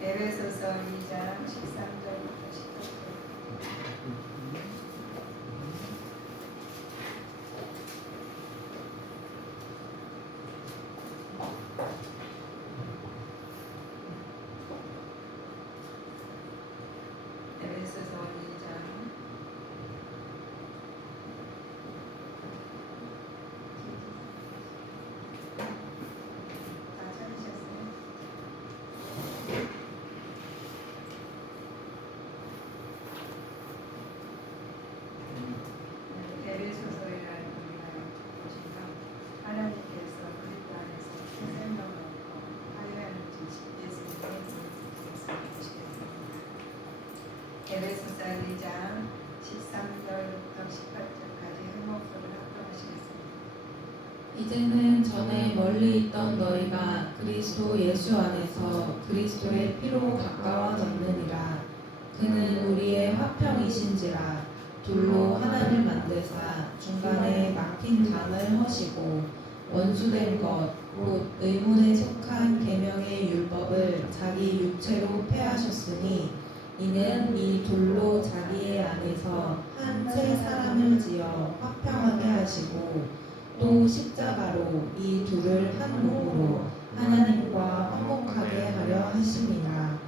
에베소서 2장 13절부터 18절. 에베소서 2장 다 찾으셨어요? 에베소서라는 우리가 보시면 하나님께서 그리스도 안에서 새 생명을 얻고 하여는 예수님의 말씀을 보시겠습니다. 에베소서 2장 13절부터 18절까지 한 목소리로 합독하시겠습니다. 이제는 전에 멀리 있던 너희가 그리스도 예수 안에서 그리스도의 피로 가까워졌느니라. 그는 우리의 화평이신지라. 둘로 하나를 만드사 중간에 막힌 강을 허시고 원수된 것 곧 의문에 속한 계명의 율법을 자기 육체로 폐하셨으니 이는 이 둘로 자기의 안에서 한 새 사람을 지어 화평하게 하시고 또 십자가로 이 둘을 한 몸으로 하나님과 화목하게 하려 하심이라.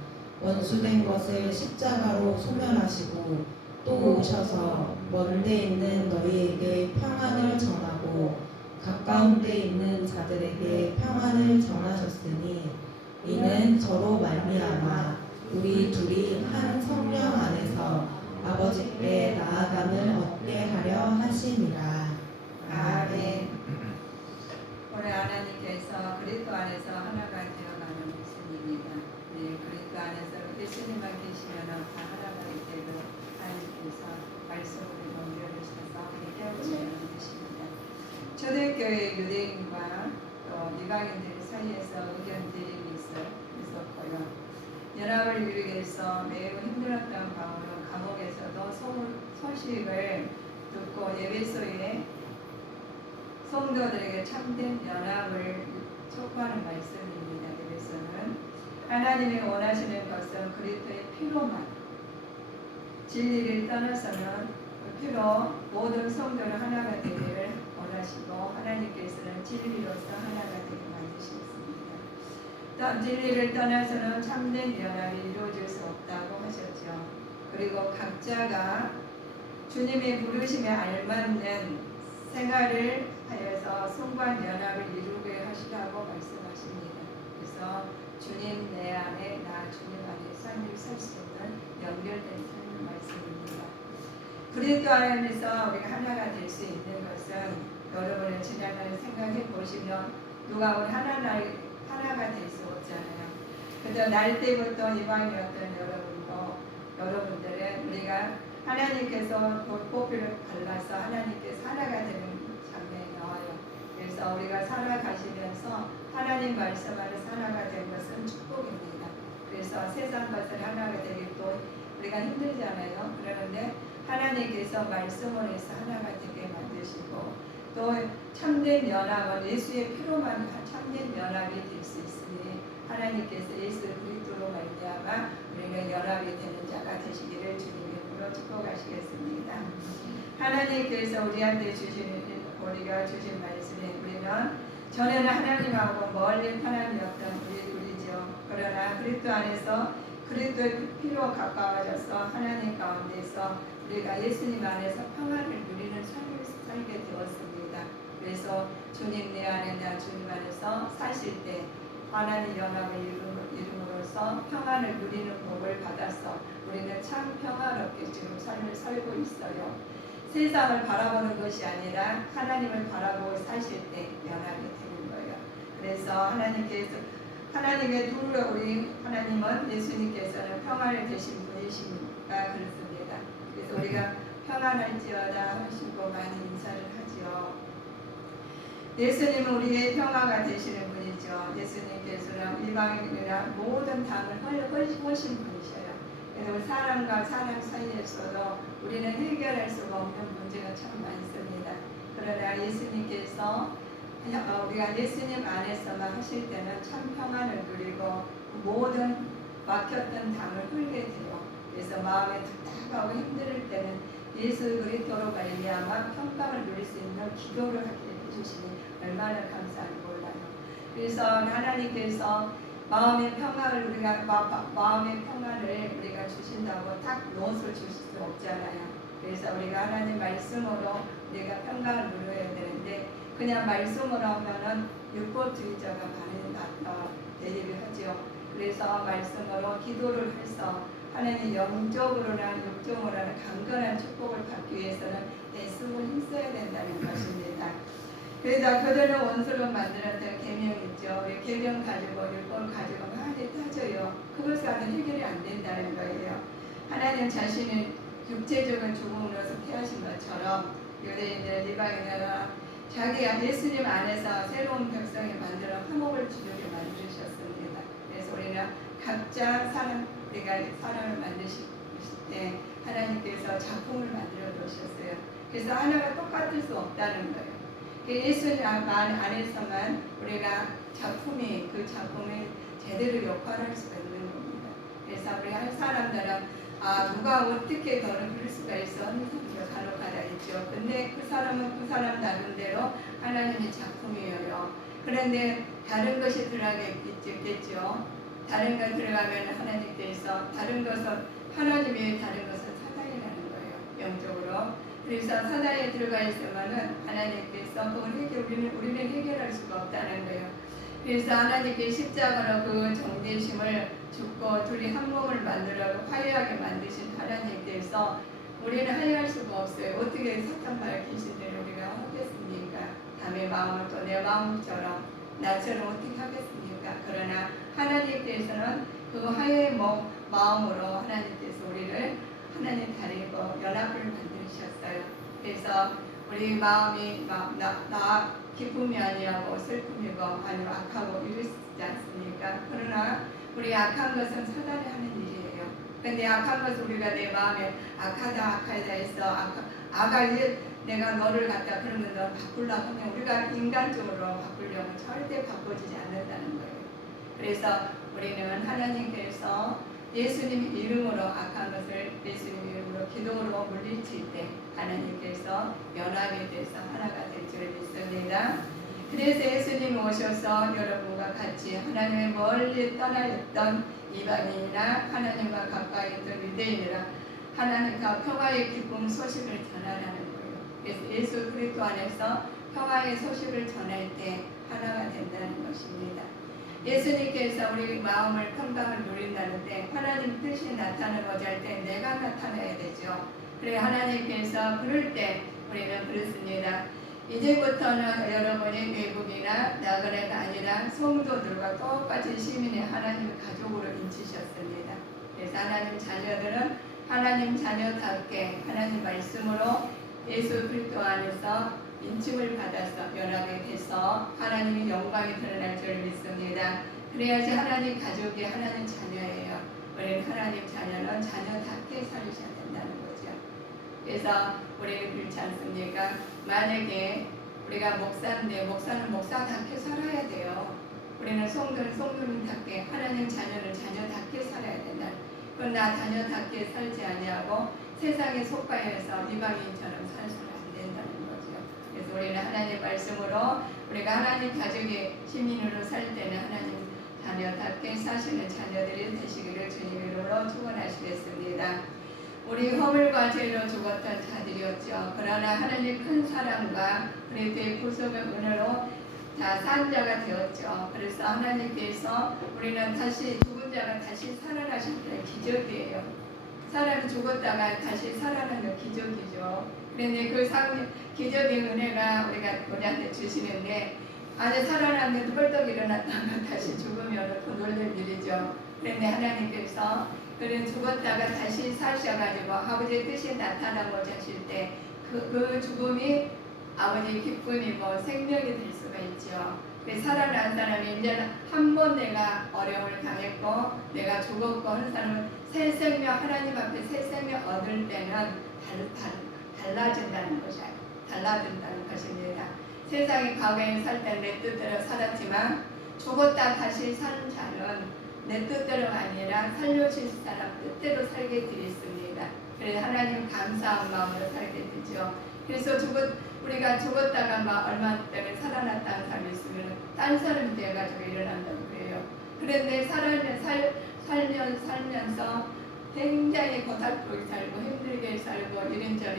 원수된 것을 십자가로 소멸하시고 또 오셔서 먼데 있는 너희에게 평안을 전하고 가까운 데 있는 자들에게 평안을 전하셨으니 이는 저로 말미암아 우리 둘이 한 성령 안에서 아버지께 나아감을 얻게 하려 하심이라. 아멘. 오늘 하나님께서 그리스도 안에서 하나가 되어가는 예수님입니다. 네, 그리스도 안에서 예수님만 계시면 다 하나가 되고 하나님께서 말씀으로 연결하셔서 깨우치는 것입니다. 초대교회 유대인과 또 이방인들 사이에서 의견 대립이 있었고요. 연합을 이루기 위해서 매우 힘들었던 바울은 감옥에서도 소식을 듣고 에베소에 성도들에게 참된 연합을 촉구하는 말씀입니다. 에베소는 하나님이 원하시는 것은 그리스도의 피로만, 진리를 떠나서는 그 피로 모든 성도를 하나가 되기를 원하시고 하나님께서는 진리로서 하나가 되게 만드셨습니다. 또 진리를 떠나서는 참된 연합이 이루어질 수 없다고 하셨죠. 그리고 각자가 주님의 부르심에 알맞는 생활을 하여서 성관 연합을 이루게 하시라고 말씀하십니다. 그래서 주님 내 안에 나 주님 안에 삶을 살 수 있는 연결된 삶의 말씀입니다. 그리스도 안에서 우리가 하나가 될 수 있는 것은 여러분의 지난날을 생각해 보시면 누가 우리 하나가 될 수 없잖아요. 그저 날 때부터 이방이었던 여러분들은 우리가 하나님께서 꽃피를 발라서 하나님께서 하나가 되는 장면이 나와요. 그래서 우리가 살아가시면서 하나님 말씀 안에서 하나가 된 것은 축복입니다. 그래서 세상 것을 하나가 되기 또 우리가 힘들잖아요. 그러는데 하나님께서 말씀을 해서 하나가 되게 만드시고 또 참된 연합은 예수의 피로만 참된 연합이 될 수 있으니 하나님께서 예수 그리스도로 말미암아 우리가 연합이 되는 자가 되시기를 주님의 이름으로 축복하시겠습니다. 하나님께서 우리한테 우리가 주신 말씀에 우리는 전에는 하나님하고 멀리 하나님이었던 우리죠. 그러나 그리스도 안에서 그리스도의 피로 가까워져서 하나님 가운데서 우리가 예수님 안에서 평안을 누리는 삶을 살게 되었습니다. 그래서 주님 내 안에 나 주님 안에서 사실 때 하나님 연합을 이름으로써 평안을 누리는 복을 받아서 우리는 참 평화롭게 지금 삶을 살고 있어요. 세상을 바라보는 것이 아니라 하나님을 바라보고 사실 때 연합이 되는 거예요. 그래서 하나님의 둘로 우리 하나님은 예수님께서는 평안을 되신 분이십니까? 그렇습니다. 그래서 우리가 평안할지어다 하시고 많이 인사를 하지요. 예수님은 우리의 평화가 되시는 분이죠. 예수님께서는 이방인이나 모든 당을 허신 분이셔요. 그래서 사람과 사람 사이에서도 우리는 해결할 수가 없는 문제가 참 많습니다. 그러나 예수님께서 우리가 예수님 안에서만 하실 때는 참 평안을 누리고 모든 막혔던 담을 흘게 돼요. 그래서 마음에 답답하고 힘들 때는 예수 그리스도로 말미암아 평강을 누릴 수 있는 기도를 하게 해주시니 얼마나 감사한지 몰라요. 그래서 하나님께서 마음의 평안을 우리가 주신다고 딱 노릇을 주실 수 없잖아요. 그래서 우리가 하나님 말씀으로 우리가 평강을 누려야 되는데 그냥 말씀으로 하면은 율법주의자가 많이 대립을 하죠. 그래서 말씀으로 기도를 해서 하나님 영적으로나 육적으로나 강건한 축복을 받기 위해서는 애쓰고 힘써야 된다는 것입니다. 그러다 그들은 원수로 만들었던 계명 있죠. 우리 계명 가지고 율법 가지고 많이 따져요. 그것과는 해결이 안 된다는 거예요. 하나님 자신은 육체적인 죽음으로서 피하신 것처럼 유대인들, 이방인들은 자기가 예수님 안에서 새로운 백성이 만들어 화목을 지르게 만드셨습니다. 그래서 우리는 각자 우리가 사람을 만드실 때 하나님께서 작품을 만들어 놓으셨어요. 그래서 하나가 똑같을 수 없다는 거예요. 예수님 안에서만 우리가 그 작품이 제대로 역할할 수가 있는 겁니다. 그래서 우리 한 사람들은 누가 어떻게 너를 그럴 수가 있어? 간혹가다 있죠. 근데 그 사람은 그 사람 나름대로 하나님의 작품이에요. 그런데 다른 것이 들어가겠죠. 다른 것 들어가면 하나님께서 다른 것은 하나님의 다른 것은 사단이라는 거예요. 영적으로. 그래서 사단에 들어가 있으면은 하나님께서 우리는 해결할 수가 없다는 거예요. 그래서 하나님께 십자가로 그 정죄심을 죽고 둘이 한 몸을 만들어 화해하게 만드신 하나님께서 우리는 화해할 수가 없어요. 어떻게 사탄 밝히신 대로 우리가 하겠습니까? 남의 마음을 또 내 마음처럼 나처럼 어떻게 하겠습니까? 그러나 하나님께서는 그 화해의 마음으로 하나님께서 우리를 하나님 다리고 연합을 만드셨어요. 그래서 우리 마음이 나 기쁨이 아니하고 슬픔이고 아니면 악하고 이러지 않습니까? 그러나 우리 악한 것은 사단이 하는 일이에요. 근데 악한 것은 우리가 내 마음에 악하다 해서 내가 너를 갖다 그러면 너 바꾸려고 하면 우리가 인간적으로 바꾸려면 절대 바꿔지지 않는다는 거예요. 그래서 우리는 하나님께서 예수님 이름으로 악한 것을 예수님 이름으로 기도로 물리칠 때 하나님께서 연합이 돼서 하나가 될 줄 믿습니다. 그래서 예수님 오셔서 여러분과 같이 하나님의 멀리 떠나 있던 이방인이나 하나님과 가까이 있던 유대인이라 하나님과 평화의 기쁨 소식을 전하라는 거예요. 그래서 예수 그리스도 안에서 평화의 소식을 전할 때 하나가 된다는 것입니다. 예수님께서 우리 마음을 평강을 누린다는데 하나님 뜻이 나타나고자 할 때 내가 나타나야 되죠. 그래 하나님께서 그럴 때 우리는 그렇습니다. 이제부터는 여러분이 외국이나 나그네가 아니라 성도들과 똑같이 시민의 하나님의 가족으로 인치셨습니다. 그래서 하나님 자녀들은 하나님 자녀답게 하나님 말씀으로 예수 그리스도 안에서 인침을 받아서 연합이 돼서 하나님의 영광이 드러날 줄 믿습니다. 그래야지 하나님 가족이 하나님 자녀예요. 우리는 하나님 자녀는 자녀답게 살으셔야 된다는 거죠. 그래서 우리는 그렇지 않습니까? 만약에 우리가 목사인데 목사는 목사답게 살아야 돼요. 우리는 성도는 성도님답게 하나님 자녀는 자녀답게 살아야 된다. 그건 나 자녀답게 살지 아니하고 세상에 속하여서 이방인처럼 살수는 안 된다는 거죠. 그래서 우리는 하나님 말씀으로 우리가 하나님 가족의 시민으로 살 때는 하나님 자녀답게 사시는 자녀들이 되시기를 주님 이름으로 축원하시겠습니다. 우리 허물과 죄로 죽었던 자들이었죠. 그러나 하나님 큰 사랑과 그리스도의 구속의 은혜로 다 산 자가 되었죠. 그래서 하나님께서 우리는 다시 죽은 자가 다시 살아나셨다는 기적이에요. 사람이 죽었다가 다시 살아나는 기적이죠. 그런데 그 기적의 은혜가 우리한테 주시는데 아주 살아났는데 벌떡 일어났다가 다시 죽으면 그 놀랄 일이죠. 그런데 하나님께서 그는 죽었다가 다시 사셔가지고 아버지의 뜻이 나타나고자 하실 때 그 죽음이 아버지의 기쁨이고 생명이 될 수가 있죠. 살아난 사람이 이제는 한 번 내가 어려움을 당했고 내가 죽었고 하는 사람은 새 생명 하나님 앞에 새 생명 얻을 때는 달라진다는 것입니다. 세상에 과거에 살 때 내 뜻대로 살았지만 죽었다 다시 사는 자는 내 뜻대로가 아니라 살려주신 사람 뜻대로 살게 되겠습니다. 그래서 하나님 감사한 마음으로 살게 되죠. 그래서 우리가 죽었다가 막 얼마 때문에 살아났다는 사람이 있으면 딴 사람이 되어가지고 일어난다고 그래요. 그런데 살면서 굉장히 고달프게 살고 힘들게 살고 이런저런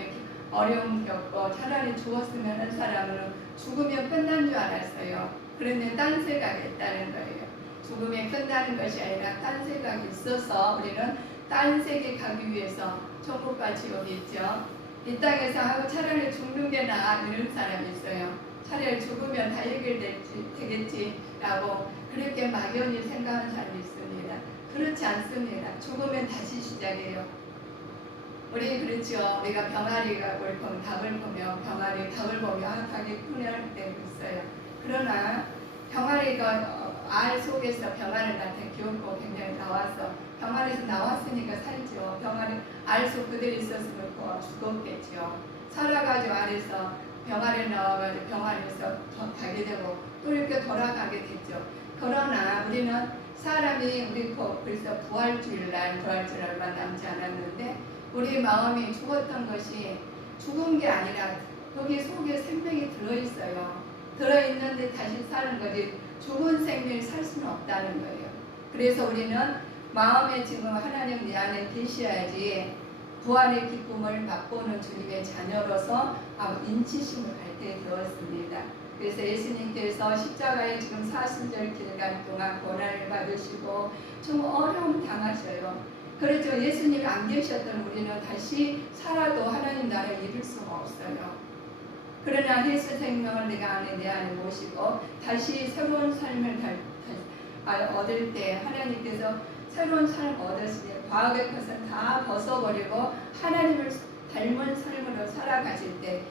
어려움 겪고 차라리 죽었으면 하는 사람은 죽으면 끝난 줄 알았어요. 그런데 딴 생각이 있다는 거예요. 죽음이 끝나는 것이 아니라 딴 생각이 있어서 우리는 딴 세계 가기 위해서 천국과 지옥이 있죠. 이 땅에서 하고 차라리 죽는 게 나아 이런 사람이 있어요. 차라리 죽으면 다 해결되겠지라고 그렇게 막연히 생각하는 사람이 있습니다. 그렇지 않습니다. 죽으면 다시 시작해요. 우리 그렇죠. 우리가 병아리가 뭘 보면 닭을 보면 병아리 닭을 보면 닭이 분해할 때도 있어요. 그러나 병아리가 알 속에서 병아리 같은 귀엽고 굉장히 나와서 병아리에서 나왔으니까 살죠. 병아리 알 속 그대로 있었으면 죽었겠죠. 살아가지고 알에서 병아리 나와가지고 병아리에서 가게 되고 또 이렇게 돌아가게 됐죠. 그러나 우리는 사람이 우리 벌써 부활주일날 얼마 남지 않았는데 우리 마음이 죽었던 것이 죽은 게 아니라 거기 속에 생명이 들어있어요. 들어있는데 다시 사는 거지 죽은 생명이 살 수는 없다는 거예요. 그래서 우리는 마음에 지금 하나님 내 안에 계셔야지 부활의 기쁨을 맛보는 주님의 자녀로서 인치심을 갖게 되었습니다. 그래서 예수님께서 십자가에 지금 40절 기간 동안 고난을 받으시고 좀 어려움 당하셔요. 그렇죠. 예수님이 안 계셨던 우리는 다시 살아도 하나님 나라 이룰 수가 없어요. 그러나 예수 생명을 내 안에 모시고 다시 새로운 삶을 얻을 때 하나님께서 새로운 삶을 얻었으니 과거의 것은 다 벗어버리고 하나님을 닮은 삶으로 살아가실 때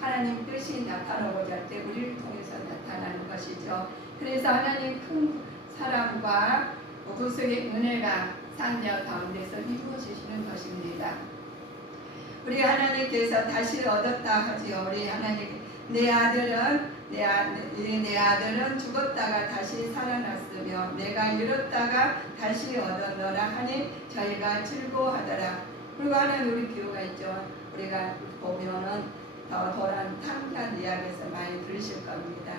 하나님 뜻이 나타나고자 할 때 우리를 통해서 나타나는 것이죠. 그래서 하나님 큰 사랑과 구속의 은혜가 상자 가운데서 이루어지시는 것입니다. 우리 하나님께서 다시 얻었다 하지요. 우리 하나님 내 아들은 죽었다가 다시 살아났으며 내가 잃었다가 다시 얻었노라 하니 저희가 즐거워하더라. 그리고 하나님 우리 비유가 있죠. 우리가 보면은 도란 탐관 이야기에서 많이 들으실 겁니다.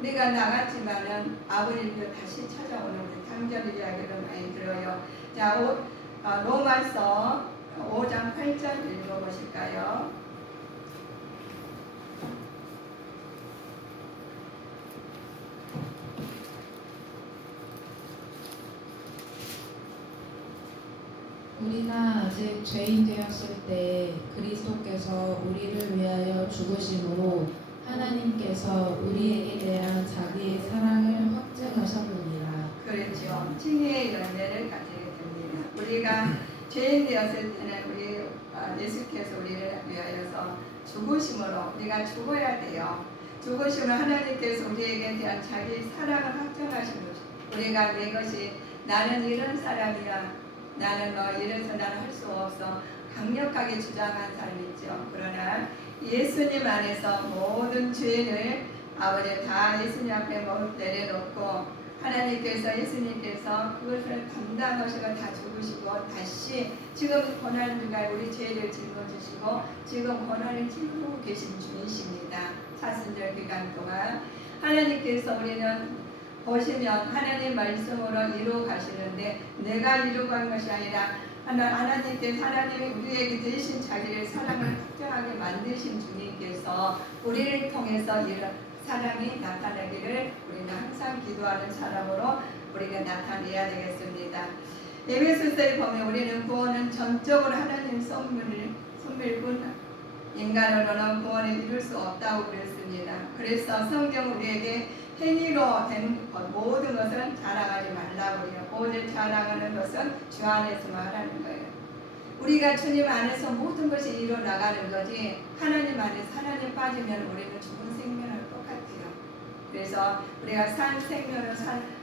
우리가 나갔지만은 아버님도 다시 찾아오는 우리 탐관 이야기를 많이 들어요. 자, 로마서 5장 8절 읽어보실까요? 우리가 아직 죄인 되었을 때 그리스도께서 우리를 위하여 죽으심으로 하나님께서 우리에게 대한 자기의 사랑을 확증하셨느니라. 그렇죠. 칭의의 열매를 가지게 됩니다. 우리가 죄인 되었을 때는 우리 예수께서 우리를 위하여서 죽으심으로 우리가 죽어야 돼요. 죽으심으로 하나님께서 우리에게 대한 자기 사랑을 확정하신 것이 우리가 내 것이 나는 이런 사람이야. 나는 이래서 나는 할 수 없어. 강력하게 주장한 사람이 있죠. 그러나 예수님 안에서 모든 죄를 아버지 다 예수님 앞에 내려놓고 하나님께서 예수님께서 그것을 담당하시고 다 죽으시고 다시 지금 고난을 중간에 우리 죄를 짊어지시고 지금 고난을 짊고 계신 중이십니다. 사순절 기간 동안 하나님께서 우리는 보시면 하나님 말씀으로 이루어 가시는데 내가 이루어 간 것이 아니라 하나님께서 하나님이 우리에게 대신 자기를 사랑을 확정하게 만드신 주님께서 우리를 통해서 이런 사랑이 나타나기를 우리는 항상 기도하는 사람으로 우리가 나타내야 되겠습니다. 에베소서에 보면 우리는 구원은 전적으로 하나님 선물뿐 인간으로는 구원을 이룰 수 없다고 그랬습니다. 그래서 성경 우리에게 행위로 된 모든 것을 자랑하지 말라고 해요. 오직 자랑하는 것은 주 안에서만 하라는 거예요. 우리가 주님 안에서 모든 것이 이루어나가는 거지 하나님 안에서 하나님 빠지면 우리는 죽은 생명을 똑같아요. 그래서 우리가 산 생명을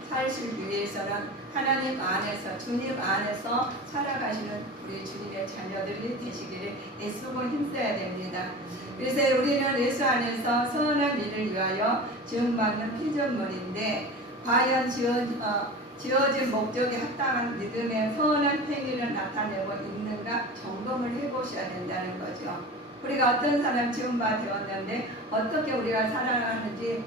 사실 위해서는 하나님 안에서 주님 안에서 살아가시는 우리 주님의 자녀들이 되시기를 애쓰고 힘써야 됩니다. 그래서 우리는 예수 안에서 선한 일을 위하여 지음받는 피조물인데 과연 지어진 목적에 합당한 믿음의 선한 행위를 나타내고 있는가 점검을 해보셔야 된다는 거죠. 우리가 어떤 사람 지음바 되었는데 어떻게 우리가 살아가는지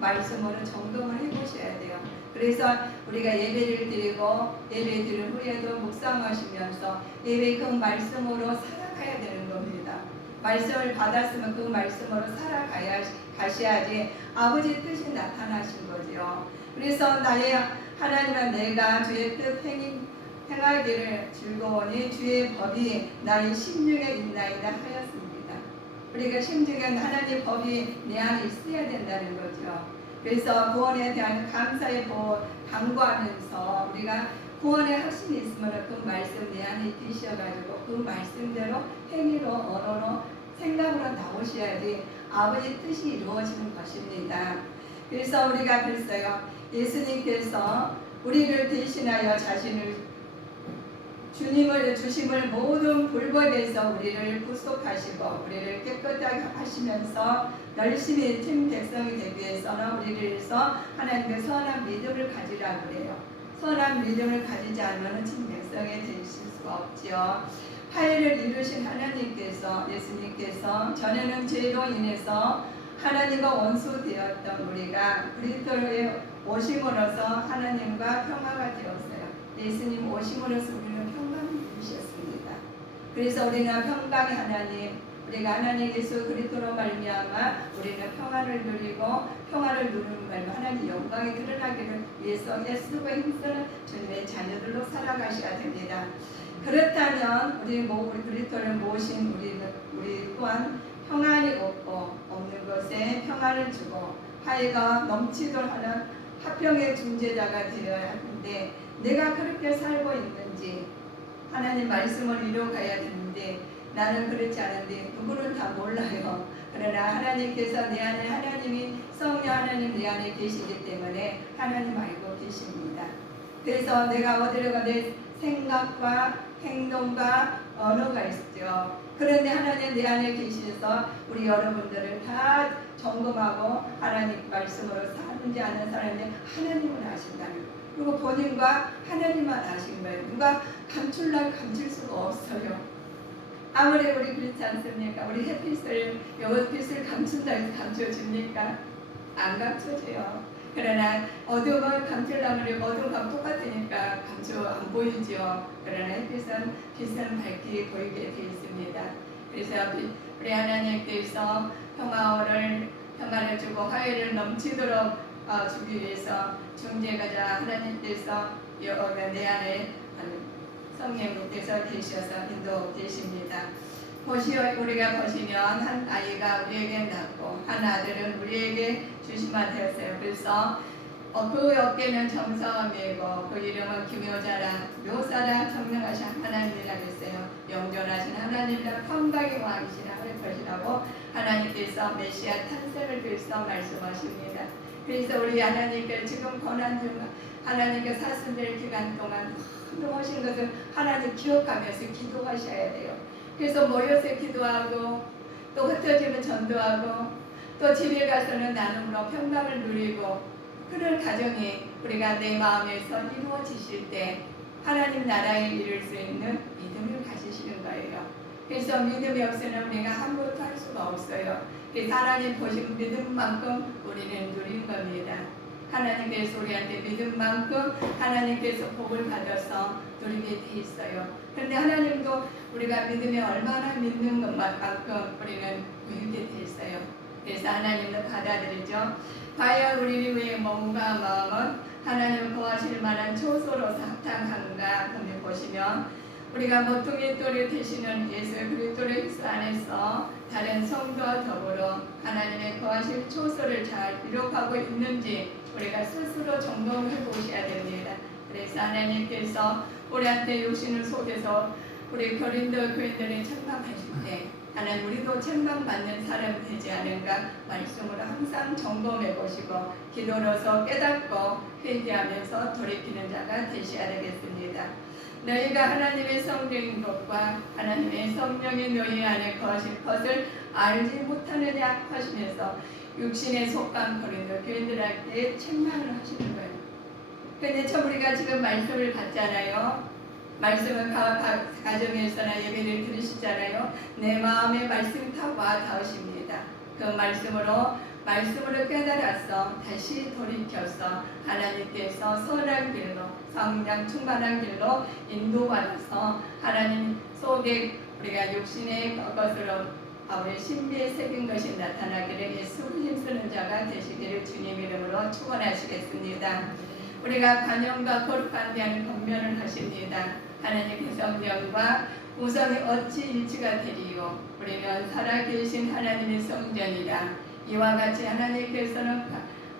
말씀으로 점검을 해보셔야 돼요. 그래서 우리가 예배를 드리고 예배 드린 후에도 묵상하시면서 예배 그 말씀으로 살아가야 되는 겁니다. 말씀을 받았으면 그 말씀으로 살아가셔야지 아버지 뜻이 나타나신 거죠. 그래서 나의 하나님은 내가 주의 뜻 행하기를 즐거우니 주의 법이 나의 심중에 있나이다 하였습니다. 우리가 심중에 하나님의 법이 내 안에 있어야 된다는 거죠. 그래서 구원에 대한 감사의 당부하면서 우리가 구원의 확신이 있으면 그 말씀 내 안에 계셔가지고 그 말씀대로 행위로 언어로 생각으로 나오셔야지 아버지 뜻이 이루어지는 것입니다. 그래서 우리가 그랬어요. 예수님께서 우리를 대신하여 자신을 주님을 주심을 모든 불법에서 우리를 구속하시고 우리를 깨끗하게 하시면서 열심히 팀 백성이 되기 위해서는 우리를 위해서 하나님의 선한 믿음을 가지라고 그래요. 선한 믿음을 가지지 않으면 참 백성이 되실 수가 없지요. 화해를 이루신 하나님께서 예수님께서 전에는 죄로 인해서 하나님과 원수 되었던 우리가 그리스도의 오심으로써 하나님과 평화가 되었어요. 예수님 오심으로써 우리는 평강을 누리셨습니다. 그래서 우리는 평강의 하나님, 우리가 하나님 예수 그리스도로 말미암아 우리는 평화를 누리고 평화를 누리는 말로 하나님 영광이 드러나기를 위해서 애쓰고 힘쓰는 주님의 자녀들로 살아가셔야 됩니다. 그렇다면 우리 그리스도를 모신 우리 또한 평안이 없는 것에 평안을 주고 화해가 넘치도록 하는 화평의 중재자가 되어야 하는데 내가 그렇게 살고 있는지 하나님 말씀을 이루어가야 되는데 나는 그렇지 않은데 누구는 다 몰라요. 그러나 하나님께서 내 안에 하나님이 성령 하나님 내 안에 계시기 때문에 하나님 알고 계십니다. 그래서 내가 어디로 가내 생각과 행동과 언어가 있죠. 그런데 하나님 내 안에 계셔서 우리 여러분들을 다 점검하고 하나님 말씀으로 사는지 않는 사람인데 하나님은 아신다는 거예요. 그리고 본인과 하나님만 아신 거예요. 누가 감출 수가 없어요. 아무리 우리 그렇지 않습니까? 우리 햇빛을 감춘다 해서 감춰집니까? 안 감춰져요. 그러나 어둠을 감추려면 어둠과 똑같으니까 안 보이죠. 그러나 햇빛은 빛은 밝게 보이게 되어 있습니다. 그래서 우리 하나님께서 평화를 주고 화해를 넘치도록 주기 위해서 중재가자 하나님께서 내 안에 성령님께서 계셔서 인도되십니다. 우리가 보시면 한 아이가 우리에게 낳고 한 아들은 우리에게 주시마 되었어요. 그래서 그 어깨는 점성을 메고 그 이름은 기묘자라 묘사라 청명하신 하나님이라 했어요. 영존하신 하나님이라 평강의 왕이시라 할 것이라고 하나님께서 메시아 탄생을 위해서 말씀하십니다. 그래서 우리 하나님께 지금 고난 중 하나님께 사순절 기간 동안 행동하신 것을 하나님 기억하면서 기도하셔야 돼요. 그래서 모여서 기도하고 또 흩어지면 전도하고 또 집에 가서는 나눔으로 평강을 누리고 그런 가정이 우리가 내 마음에서 이루어지실 때 하나님 나라에 이룰 수 있는 믿음을 가지시는 거예요. 그래서 믿음이 없으면 우리가 아무것도 할 수가 없어요. 그래서 하나님 보신 믿음만큼 우리는 누린 겁니다. 하나님께서 우리한테 믿음만큼 하나님께서 복을 받아서 누리게 돼 있어요. 그런데 하나님도 우리가 믿음에 얼마나 믿는 것만큼 우리는 누리게 돼 있어요. 그래서 하나님도 받아들이죠. 과연 우리 위에 몸과 마음은 하나님 거하실 만한 초소로서 합당한가 보시면 우리가 모퉁이 돌이 되시는 예수 그리스도 안에서 다른 성도와 더불어 하나님의 거하실 초소를 잘 이룩하고 있는지 우리가 스스로 점검해 보셔야 됩니다. 그래서 하나님께서 우리한테 육신을 속에서 우리 고린도 교인들이 책망하실 때 하나님 우리도 책망받는 사람이 되지 않은가 말씀으로 항상 점검해 보시고 기도로서 깨닫고 회개하면서 돌이키는 자가 되셔야 되겠습니다. 너희가 하나님의 성령인 것과 하나님의 성령이 너희 안에 거하실 것을 알지 못하느냐 하시면서 육신에 속한 고린도 교인들한테 책망을 하시는 거예요. 근데 참 우리가 지금 말씀을 받잖아요. 말씀을 가정에서나 예배를 들으시잖아요. 내 마음에 말씀 다 와 닿으십니다. 그 말씀으로 깨달아서 다시 돌이켜서 하나님께서 선한 길로 성령 충만한 길로 인도받아서 하나님 속에 우리가 육신의 것으로 우리 신비에 새긴 것이 나타나기를 예수를 힘쓰는 자가 되시기를 주님 이름으로 축원하시겠습니다. 우리가 관용과 거룩한 대한 권면을 하십니다. 하나님의 성령과 우성이 어찌 일치가 되리요. 우리는 살아계신 하나님의 성전이라. 이와 같이 하나님께서는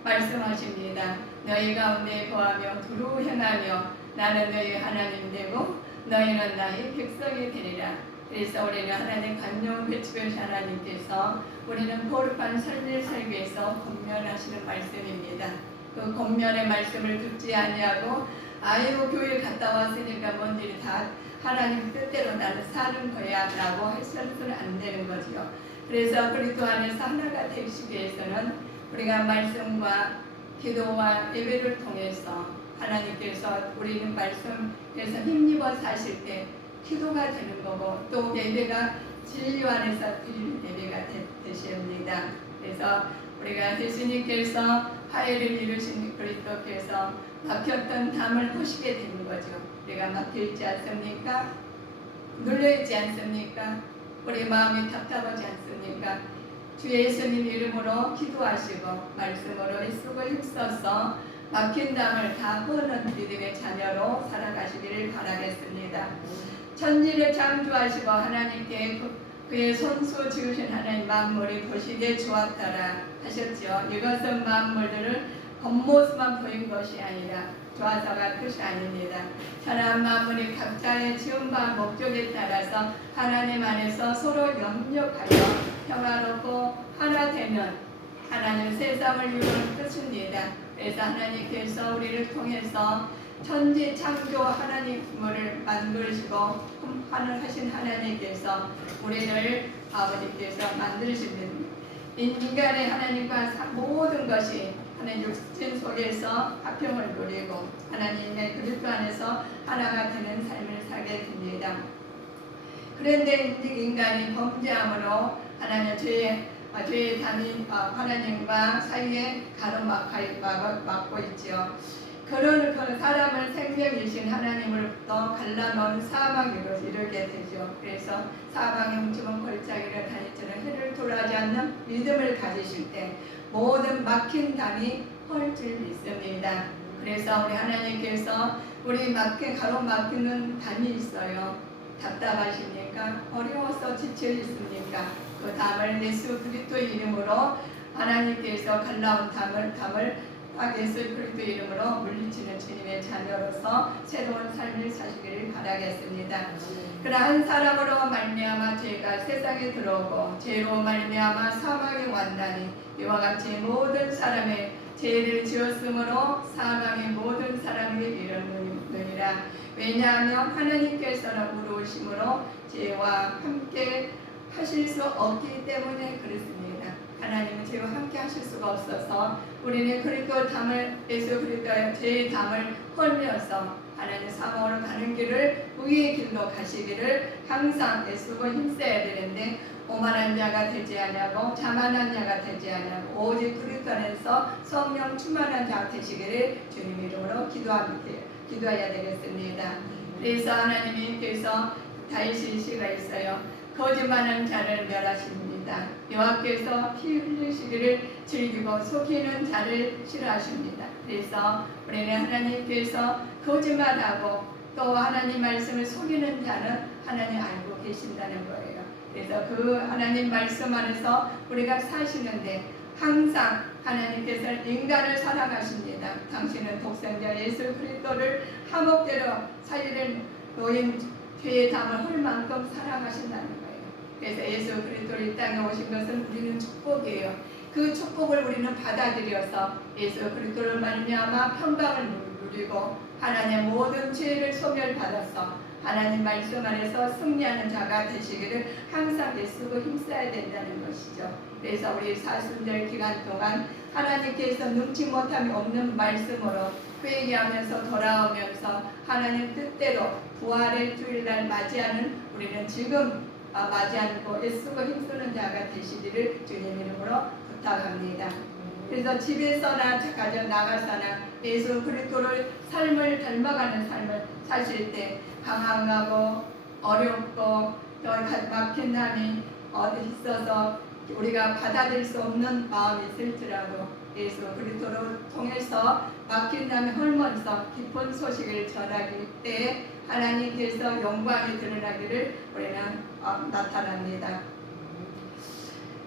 말씀하십니다. 너희 가운데 거하며 두루 행하며 나는 너희 하나님 되고 너희는 나의 백성이 되리라. 그래서 우리는 하나님 관용을 베추신 하나님께서 우리는 거룩한 삶을 살기 위해서 권면하시는 말씀입니다. 그 권면의 말씀을 듣지 아니하고 아이고 교회 갔다 왔으니까 뭔지 다 하나님 뜻대로 나는 사는 거야 라고 해서는 안 되는 거죠. 그래서 그리스도 안에서 하나가 되시기 위해서는 우리가 말씀과 기도와 예배를 통해서 하나님께서 우리는 말씀에서 힘입어 사실 때 기도가 되는 거고 또 예배가 진리 안에서 드리는 예배가 되십니다. 그래서 우리가 예수님께서 화해를 이루신 그리스도께서 막혔던 담을 허시게 되는 거죠. 우리가 막혀있지 않습니까? 눌려있지 않습니까? 우리 마음이 답답하지 않습니까? 주 예수님 이름으로 기도하시고 말씀으로 애쓰고 힘써서 막힌 담을 다 허는 믿음의 자녀로 살아가시기를 바라겠습니다. 천지를 창조하시고 하나님께 그의 손수 지으신 하나님 만물이 보시기에 좋았더라 하셨죠. 이것은 만물들을 겉모습만 보인 것이 아니라 좋아서가 뜻이 아닙니다. 사람 만물이 각자의 지음바 목적에 따라서 하나님 안에서 서로 협력하여 평화롭고 하나 되면 하나님 세상을 이루는 뜻입니다. 그래서 하나님께서 우리를 통해서 천지 창조 하나님을 만드시고 하늘 하신 하나님께서 우리를 아버지께서 만드시는 인간의 하나님과 모든 것이 하나님 육신 속에서 화평을 누리고 하나님의 그리스도 안에서 하나가 되는 삶을 살게 됩니다. 그런데 인간이 범죄함으로 하나님 죄의 담이 하나님과 사이에 가로막고 있지요. 그런 사람을 생명이신 하나님으로부터 갈라놓은 사망으로 이르게 되죠. 그래서 사망의 훔치면 골짜기를 다니처럼 해를 돌아하지 않는 믿음을 가지실 때 모든 막힌 담이 헐 줄 믿습니다. 그래서 우리 하나님께서 우리 가로막히는 담이 있어요. 답답하십니까? 어려워서 지쳐 있습니까? 그 담을 예수 그리스도의 이름으로 하나님께서 갈라온 담을 예수 그리스도 이름으로 물리치는 주님의 자녀로서 새로운 삶을 사시기를 바라겠습니다. 그러나 한 사람으로 말미암아 죄가 세상에 들어오고 죄로 말미암아 사망이 왔나니 이와 같이 모든 사람의 죄를 지었으므로 사망의 모든 사람이 이르느니라. 왜냐하면 하나님께서는 의로우심으로 죄와 함께 하실 수 없기 때문에 그렇습니다. 하나님은 죄와 함께 하실 수가 없어서 우리는 그리스도 담을 예수 그리스도의 죄의 담을 헐면서 하나님 사모로 가는 길을 의의 길로 가시기를 항상 애쓰고 힘써야 되는데 오만한 자가 되지 아니하고 자만한 자가 되지 아니하고 오직 그리스도 안에서 성령 충만한 자가 되시기를 주님 이름으로 기도해야 되겠습니다. 그래서 하나님께서 다윗의 시가 있어요. 거짓말하는 자를 멸하십니다. 여호와께서 피 흘리시기를 즐기고 속이는 자를 싫어하십니다. 그래서 우리는 하나님께서 거짓말하고 또 하나님 말씀을 속이는 자는 하나님 알고 계신다는 거예요. 그래서 그 하나님 말씀 안에서 우리가 사시는데 항상 하나님께서 인간을 사랑하십니다. 당신은 독생자 예수 그리스도를 하목대로 살리는 노인 죄의 담을 헐 만큼 사랑하신다는 거예요. 그래서 예수 그리스도를 이 땅에 오신 것은 우리는 축복이에요. 그 축복을 우리는 받아들여서 예수 그리스도를 말미암아 평강을 누리고 하나님의 모든 죄를 소멸받아서 하나님 말씀 안에서 승리하는 자가 되시기를 항상 애쓰고 힘써야 된다는 것이죠. 그래서 우리 사순절 기간 동안 하나님께서 능치 못함이 없는 말씀으로 회개하면서 돌아오면서 하나님 뜻대로 부활의 주일날 맞이하는 우리는 지금 맞이하는 거 애쓰고 힘쓰는 자가 되시기를 주님 이름으로 부탁합니다. 그래서 집에서나 가정 나가서나 예수 그리스도를 삶을 닮아가는 삶을 사실 때 방황하고 어렵고 또 막힌 감이 있어서 우리가 받아들일 수 없는 마음이 있을지라도 예수 그리스도를 통해서 막힌 감이 헐면서 깊은 소식을 전하기 때에 하나님께서 영광이 드러나기를 우리는 나타납니다.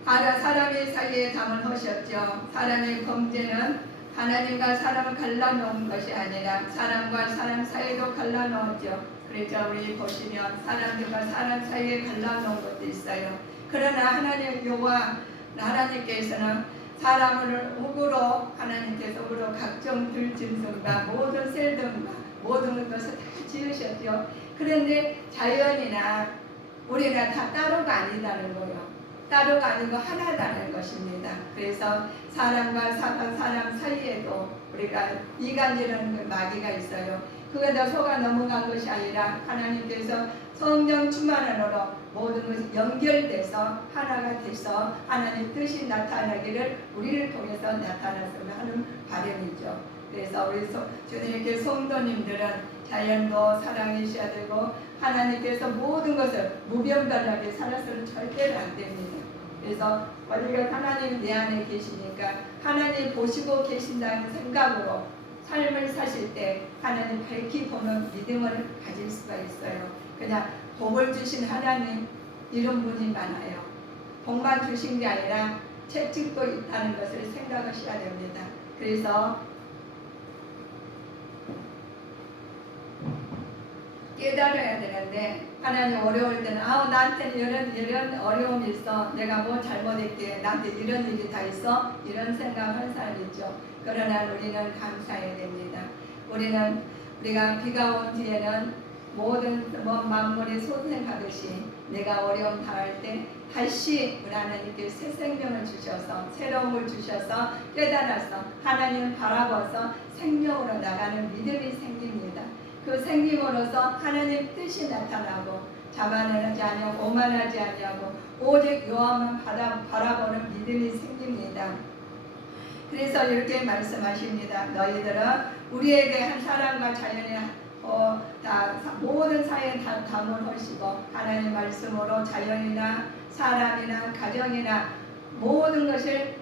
사람의 사이에 담은 하셨죠. 사람의 범죄는 하나님과 사람을 갈라놓은 것이 아니라 사람과 사람 사이도 갈라놓았죠. 그래서 우리 보시면 사람들과 사람 사이에 갈라놓은 것도 있어요. 그러나 하나님께서는 사람을 옥으로 하나님께서 옥으로 각종 들짐승과 모든 셀등과 모든 것을 다 지으셨죠. 그런데 자연이나 우리나 다 따로가 아니다는 거예요. 따로가 아니고 하나다는 것입니다. 그래서 사람과 사람 사이에도 우리가 이간이라는 마귀가 있어요. 그거 다 속아 넘어간 것이 아니라 하나님께서 성령 충만함으로 모든 것이 연결돼서 하나가 돼서 하나님 뜻이 나타나기를 우리를 통해서 나타났으면 하는 바람이죠. 그래서 우리 주님께 성도님들은 자연도 사랑하셔야 되고 하나님께서 모든 것을 무변별하게 살아서는 절대로 안 됩니다. 그래서 우리가 하나님이 내 안에 계시니까 하나님 보시고 계신다는 생각으로 삶을 사실 때 하나님 밝히 보는 믿음을 가질 수가 있어요. 그냥 복을 주신 하나님 이런 분이 많아요. 복만 주신 게 아니라 채찍도 있다는 것을 생각하셔야 됩니다. 그래서 깨달아야 되는데 하나님 어려울 때는 나한테는 이런 어려움이 있어. 내가 뭐 잘못했기에 나한테 이런 일이 다 있어. 이런 생각하는 사람이 있죠. 그러나 우리는 감사해야 됩니다. 우리가 비가 온 뒤에는 모든 만물이 솟아가듯이 내가 어려움 당할 때 다시 우리 하나님께 새 생명을 주셔서 새로움을 주셔서 깨달아서 하나님을 바라봐서 생명으로 나가는 믿음이 생깁니다. 그 생김으로써 하나님 뜻이 나타나고 자만하지 아니하고 오만하지 아니하고 오직 여호와만 바라보는 믿음이 생깁니다. 그래서 이렇게 말씀하십니다. 너희들은 우리에게 한 사람과 자연이 다 모든 사회에 다 담을하시고 하나님 말씀으로 자연이나 사람이나 가정이나 모든 것을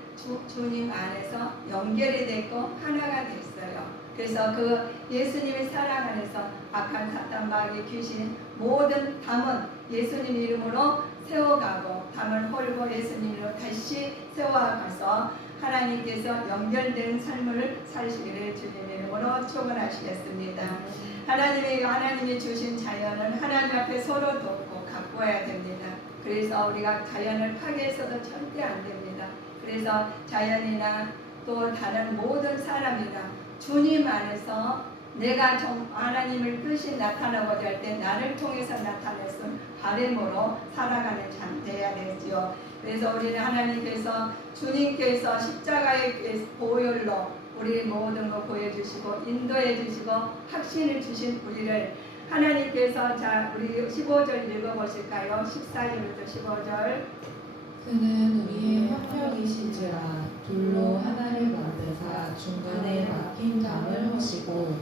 주님 안에서 연결이 됐고 하나가 됐어요. 그래서 그 예수님의 사랑 안에서 악한 사탄 마귀 귀신 모든 담은 예수님 이름으로 세워가고 담을 홀고 예수님 이름으로 다시 세워가서 하나님께서 연결된 삶을 사시기를 주님 이름으로 축원하시겠습니다. 하나님이 주신 자연은 하나님 앞에 서로 돕고 가꾸어야 됩니다. 그래서 우리가 자연을 파괴해서도 절대 안 됩니다. 그래서 자연이나 또 다른 모든 사람이나 주님 안에서 내가 하나님을 뜻이 나타나고자 할 때 나를 통해서 나타냈음 바람으로 살아가는 참 돼야 되지요. 그래서 우리는 하나님께서 주님께서 십자가의 보혈로 우리 모든 것 보여주시고 인도해 주시고 확신을 주신 우리를 하나님께서 우리 15절 읽어보실까요? 14절부터 15절. 그는 우리의 화평이신지라 둘로 하나를 만드사 중간에 막힌 담을 하시고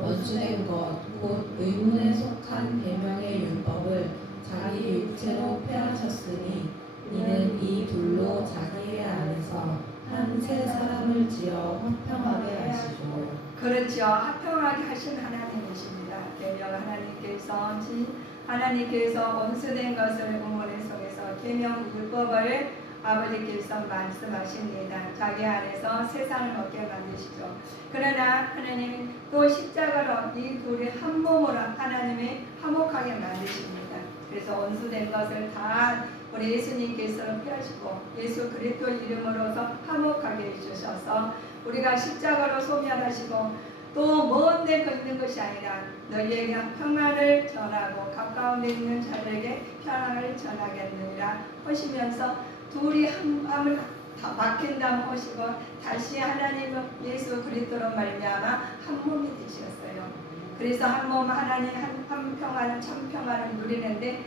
원수된 것 곧 의문에 속한 계명의 율법을 자기 육체로 폐하셨으니 이는 이 둘로 자기 안에서 한 새 사람을 지어 화평하게 하시고. 그렇죠. 화평하게 하신 하나님이십니다. 계명 하나님께서 원수된 것을 의문에 속에서 계명 율법을 아버지께서 말씀하십니다. 자기 안에서 세상을 얻게 만드시죠. 그러나 하나님은 또 십자가로 이 둘이 한 몸으로 하나님이 화목하게 만드십니다. 그래서 원수된 것을 다 우리 예수님께서 피하시고 예수 그리스도 이름으로서 화목하게 해주셔서 우리가 십자가로 소멸하시고 또 먼데 걷는 것이 아니라 너희에게 평안을 전하고 가까운 데 있는 자들에게 평안을 전하겠느니라 하시면서 둘이 한 마음을 다 막힌 다음 하시고 다시 하나님은 예수 그리스도로 말미암아 한 몸이 되셨어요. 그래서 한 몸 하나님 한 평안을 참 평안을 누리는데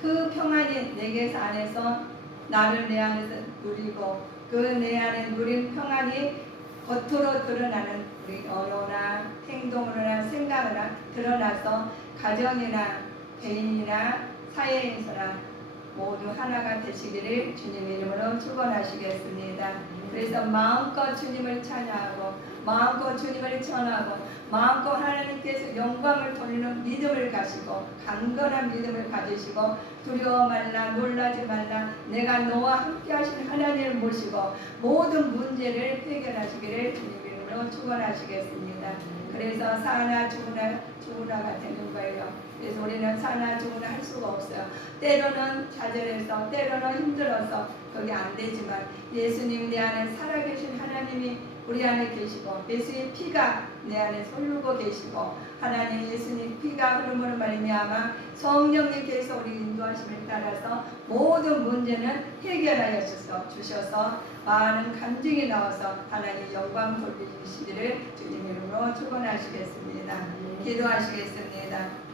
그 평안이 내게서 안에서 나를 내 안에서 누리고 그 내 안에 누린 평안이 겉으로 드러나는 우리 언어나 행동으로나 생각으로나 드러나서 가정이나 개인이나 사회에서나 모두 하나가 되시기를 주님 이름으로 축원하시겠습니다. 그래서 마음껏 주님을 찬양하고 마음껏 주님을 전하고 마음껏 하나님께서 영광을 돌리는 믿음을 가지고 강건한 믿음을 가지시고 두려워 말라 놀라지 말라 내가 너와 함께 하신 하나님을 모시고 모든 문제를 해결하시기를 주님 이름으로 축원하시겠습니다. 그래서 사나 죽으나가 되는 거예요. 그래서 우리는 사나 죽으나 할 수가 없어요. 때로는 좌절해서 때로는 힘들어서 그게 안 되지만 예수님 내 안에 살아계신 하나님이 우리 안에 계시고 예수의 피가 내 안에 흐르고 계시고 하나님 예수님 피가 흐름으로 말미암아 성령님께서 우리 인도하심을 따라서 모든 문제는 해결하여 주셔서 많은 간증이 나와서 하나님 영광 돌리시기를 주님 이름으로 축원하시겠습니다. 기도하시겠습니다.